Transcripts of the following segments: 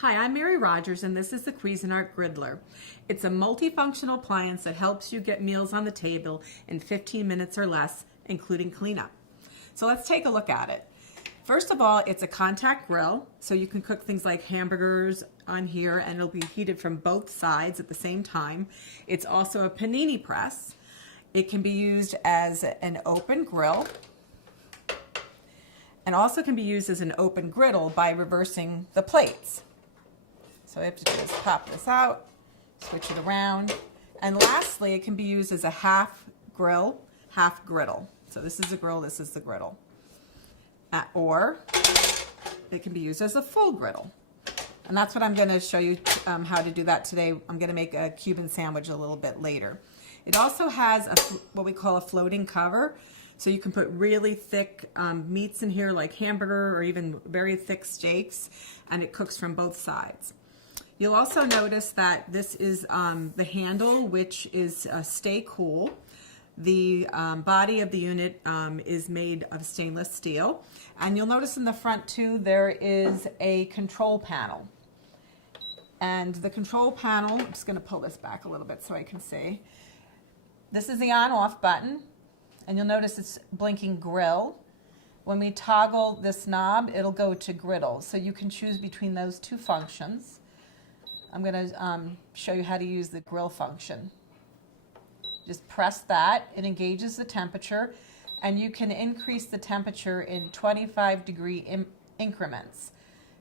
Hi, I'm Mary Rogers and this is the Cuisinart Griddler. It's a multifunctional appliance that helps you get meals on the table in 15 minutes or less, including cleanup. So let's take a look at it. First of all, it's a contact grill, so you can cook things like hamburgers on here and it'll be heated from both sides at the same time. It's also a panini press. It can be used as an open grill and also can be used as an open griddle by reversing the plates. So I have to just pop this out, switch it around. And lastly, it can be used as a half grill, half griddle. So this is the grill, this is the griddle. Or it can be used as a full griddle. And that's what I'm going to show you how to do that today. I'm going to make a Cuban sandwich a little bit later. It also has what we call a floating cover. So you can put really thick meats in here like hamburger or even very thick steaks, and it cooks from both sides. You'll also notice that this is the handle, which is stay cool. The body of the unit is made of stainless steel. And you'll notice in the front too, there is a control panel. And the control panel, I'm just gonna pull this back a little bit so I can see. This is the on-off button. And you'll notice it's blinking grill. When we toggle this knob, it'll go to griddle. So you can choose between those two functions. I'm going to show you how to use the grill function. Just press that, it engages the temperature, and you can increase the temperature in 25-degree increments.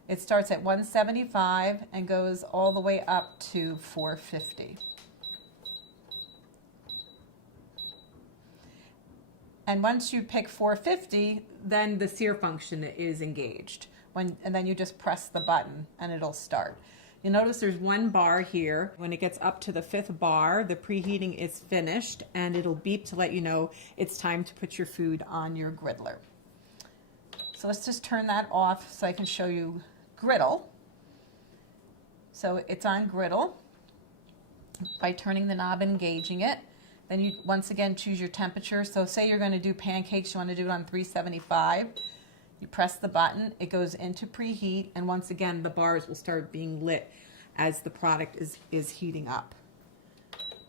It starts at 175 and goes all the way up to 450. And once you pick 450, then the sear function is engaged. And then you just press the button and it'll start. You'll notice there's one bar here. When it gets up to the 5th bar, the preheating is finished and it'll beep to let you know it's time to put your food on your griddler. So let's just turn that off so I can show you griddle. So it's on griddle by turning the knob and engaging it. Then you once again choose your temperature. So say you're going to do pancakes, you want to do it on 375. You press the button, it goes into preheat, and once again the bars will start being lit as the product is heating up.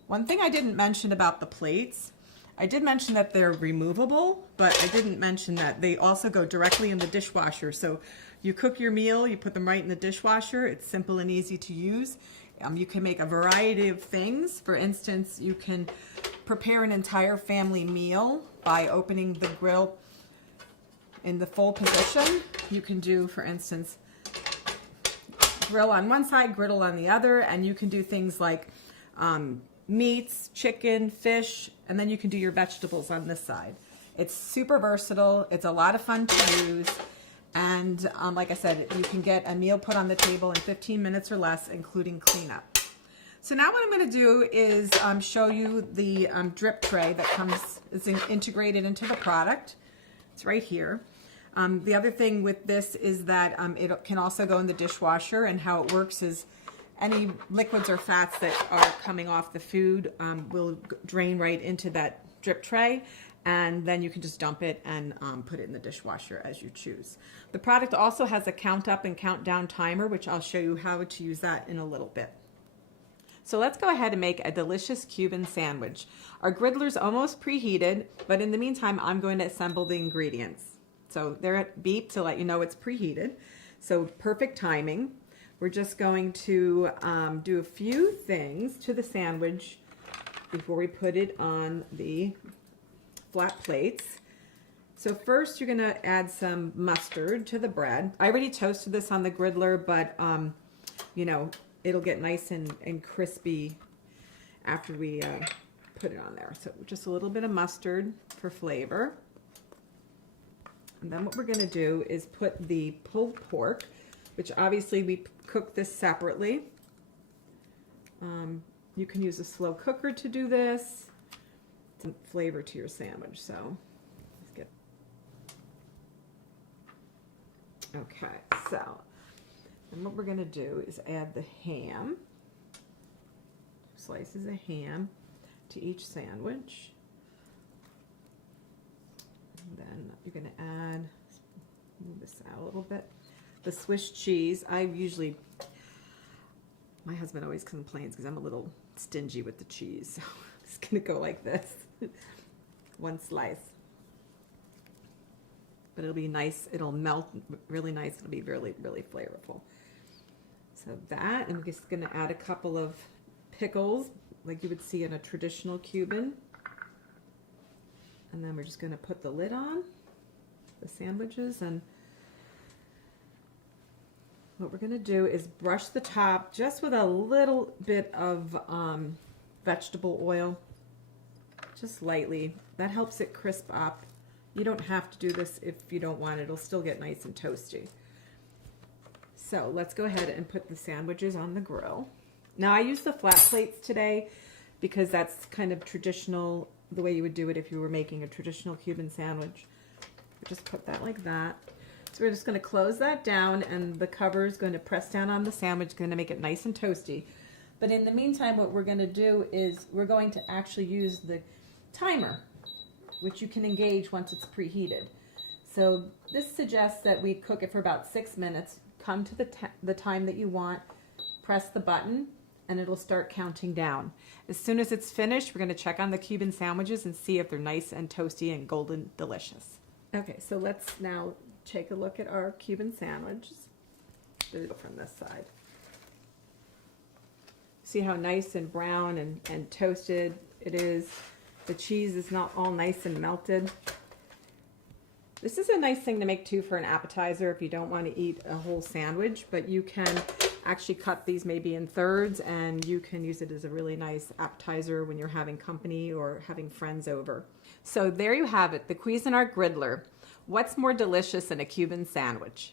One thing I didn't mention about the plates, I did mention that they're removable, but I didn't mention that they also go directly in the dishwasher. So you cook your meal, you put them right in the dishwasher. It's simple and easy to use. You can make a variety of things. For instance, you can prepare an entire family meal by opening the grill in the full position. You can do, for instance, grill on one side, griddle on the other, and you can do things like meats, chicken, fish, and then you can do your vegetables on this side. It's super versatile. It's a lot of fun to use. And like I said, you can get a meal put on the table in 15 minutes or less, including cleanup. So now what I'm going to do is show you the drip tray that is integrated into the product. It's right here. The other thing with this is that it can also go in the dishwasher, and how it works is any liquids or fats that are coming off the food will drain right into that drip tray, and then you can just dump it and put it in the dishwasher as you choose. The product also has a count up and count down timer, which I'll show you how to use that in a little bit. So let's go ahead and make a delicious Cuban sandwich. Our griddler's almost preheated, but in the meantime, I'm going to assemble the ingredients. So they're at beep to let you know it's preheated. So perfect timing. We're just going to do a few things to the sandwich before we put it on the flat plates. So first you're going to add some mustard to the bread. I already toasted this on the griddler, but you know, it'll get nice and crispy after we put it on there. So just a little bit of mustard for flavor. And then what we're going to do is put the pulled pork, which obviously we cook this separately. You can use a slow cooker to do this. Some flavor to your sandwich. So let's get. Okay, so and what we're going to do is add the ham, slices of ham to each sandwich. And then you're going to add, move this out a little bit, the Swiss cheese. I usually My husband always complains because I'm a little stingy with the cheese. So I'm just going to go like this. One slice. But it'll be nice. It'll melt really nice. It'll be really, really flavorful. So that, and we're just going to add a couple of pickles like you would see in a traditional Cuban. And then we're just going to put the lid on the sandwiches, and what we're going to do is brush the top just with a little bit of vegetable oil, just lightly. That helps it crisp up. You don't have to do this if you don't want it. It'll still get nice and toasty. So let's go ahead and put the sandwiches on the grill. Now I use the flat plates today because that's kind of traditional, the way you would do it if you were making a traditional Cuban sandwich. Just put that like that. So we're just going to close that down, and the cover is going to press down on the sandwich, going to make it nice and toasty. But in the meantime, what we're going to do is we're going to actually use the timer, which you can engage once it's preheated. So this suggests that we cook it for about 6 minutes. Come to the time that you want, press the button, and it'll start counting down. As soon as it's finished, we're going to check on the Cuban sandwiches and see if they're nice and toasty and golden delicious. Okay, so let's now take a look at our Cuban sandwiches. Do it from this side. See how nice and brown and toasted it is. The cheese is not all nice and melted. This is a nice thing to make too for an appetizer if you don't want to eat a whole sandwich, but you can actually cut these maybe in thirds, and you can use it as a really nice appetizer when you're having company or having friends over. So there you have it, the Cuisinart Griddler. What's more delicious than a Cuban sandwich?